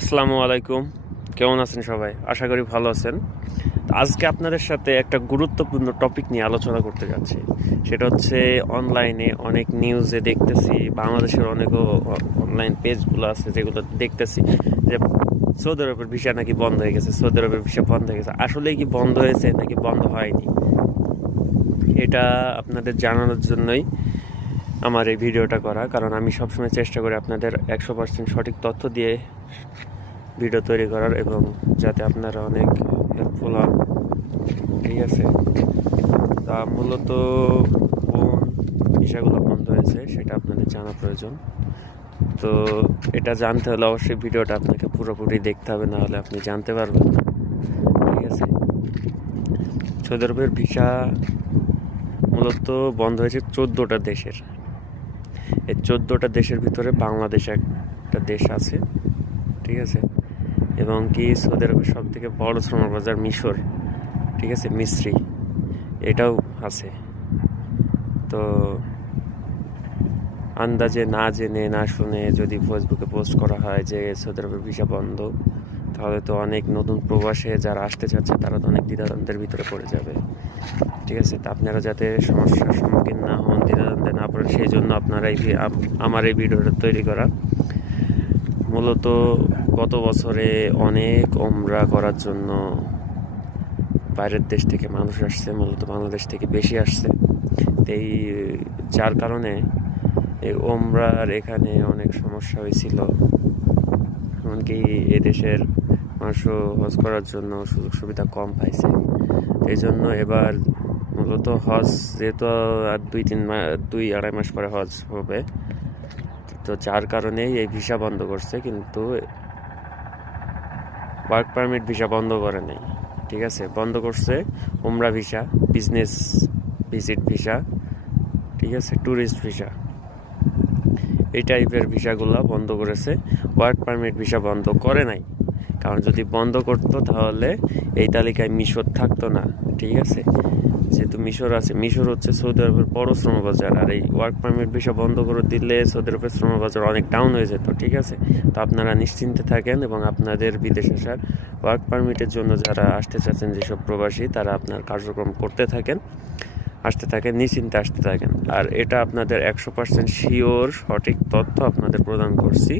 আসসালামু আলাইকুম। কেমন আছেন সবাই? আশা করি ভালো আছেন। আজকে আপনাদের সাথে একটা গুরুত্বপূর্ণ টপিক নিয়ে আলোচনা করতে যাচ্ছি। সেটা হচ্ছে অনলাইনে অনেক নিউজে দেখতেছি, বাংলাদেশের অনেকও অনলাইন পেজগুলো আছে যেগুলো দেখতেছি যে সৌদি আরবের ভিসা নাকি বন্ধ হয়ে গেছে, সৌদি আরবের ভিসা বন্ধ হয়ে গেছে। আসলেই কি বন্ধ হয়েছে নাকি বন্ধ হয়নি, এটা আপনাদের জানানোর জন্যই আমার এই ভিডিওটা করা। কারণ আমি সবসময় চেষ্টা করি আপনাদের 100% সঠিক তথ্য দিয়ে ভিডিও তৈরি করার, এবং যাতে আপনারা অনেক হেল্পফুল হন। ঠিক আছে, তা মূলত কোন বিষয়গুলো বন্ধ হয়েছে সেটা আপনাদের জানা প্রয়োজন। তো এটা জানতে হলে অবশ্যই ভিডিওটা আপনাকে পুরোপুরি দেখতে হবে, না হলে আপনি জানতে পারবেন না। ঠিক আছে, সৌদি আরবের ভিসা মূলত বন্ধ হয়েছে 14টা দেশের। এই 14টা দেশের ভিতরে বাংলাদেশ একটা দেশ আছে। ঠিক আছে, এবং কি সৌদি আরবের সব থেকে বড় শ্রম বাজার মিশর, ঠিক আছে, মিস্ত্রি, এটাও আছে। তো আন্দাজে না জেনে না শুনে যদি ফেসবুকে পোস্ট করা হয় যে সৌদি আরবের ভিসা বন্ধ, তাহলে তো অনেক নতুন প্রবাসে যারা আসতে চাচ্ছে তারা তো অনেক দ্বিধাদ্বন্দ্বের ভিতরে পড়ে যাবে। ঠিক আছে, তা আপনারা যাতে সমস্যার সম্মুখীন না হন, দ্বিধাদ্বন্দ্বে না পড়েন, সেই জন্য আপনারা আমার এই ভিডিওটা তৈরি করা। মূলত গত বছরে অনেক ওমরা করার জন্য বাইরের দেশ থেকে মানুষ আসছে, মূলত বাংলাদেশ থেকে বেশি আসছে। এই যার কারণে এই ওমরার এখানে অনেক সমস্যা হয়েছিল। এমনকি এদেশের মানুষও হজ করার জন্য সুযোগ সুবিধা কম পাইছে। এই জন্য এবার মূলত হজ যেহেতু আর 2-2.5 মাস পরে হজ হবে, তো যার কারণেই এই ভিসা বন্ধ করছে, কিন্তু ওয়ার্ক পারমিট ভিসা বন্ধ করে নাই। ঠিক আছে, বন্ধ করছে উমরা ভিসা, বিজনেস ভিজিট ভিসা, ঠিক আছে, ট্যুরিস্ট ভিসা, এই টাইপের ভিসাগুলো বন্ধ করেছে। ওয়ার্ক পারমিট ভিসা বন্ধ করে নাই, কারণ যদি বন্ধ করতো তাহলে এই তালিকায় মিশর থাকতো না। ঠিক আছে, যেহেতু মিশর আছে, মিশর হচ্ছে সৌদি আরবের বড় শ্রমবাজার, আর এই ওয়ার্ক পারমিট ভিসা বন্ধ করে দিলে সৌদি আরবের শ্রমবাজার অনেক ডাউন হয়ে যেত। ঠিক আছে, তো আপনারা নিশ্চিন্তে থাকেন, এবং আপনাদের বিদেশ আসার ওয়ার্ক পারমিটের জন্য যারা আসতে চাচ্ছেন যেসব প্রবাসী, তারা আপনার কার্যক্রম করতে থাকেন, আসতে থাকেন, নিশ্চিন্তে আসতে থাকেন। আর এটা আপনাদের 100% শিওর সঠিক তথ্য আপনাদের প্রদান করছি।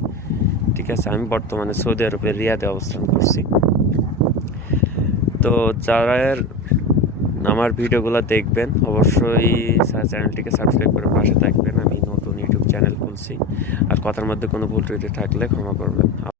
ঠিক আছে, আমি বর্তমানে সৌদি আরবের রিয়াদে অবস্থান করছি। তো যারা আমার ভিডিওগুলো দেখবেন অবশ্যই চ্যানেলটিকে সাবস্ক্রাইব করে পাশে থাকবেন। আমি নতুন ইউটিউব চ্যানেল খুলছি, আর কথার মধ্যে কোনো ভুল ত্রুটি থাকলে ক্ষমা করবেন।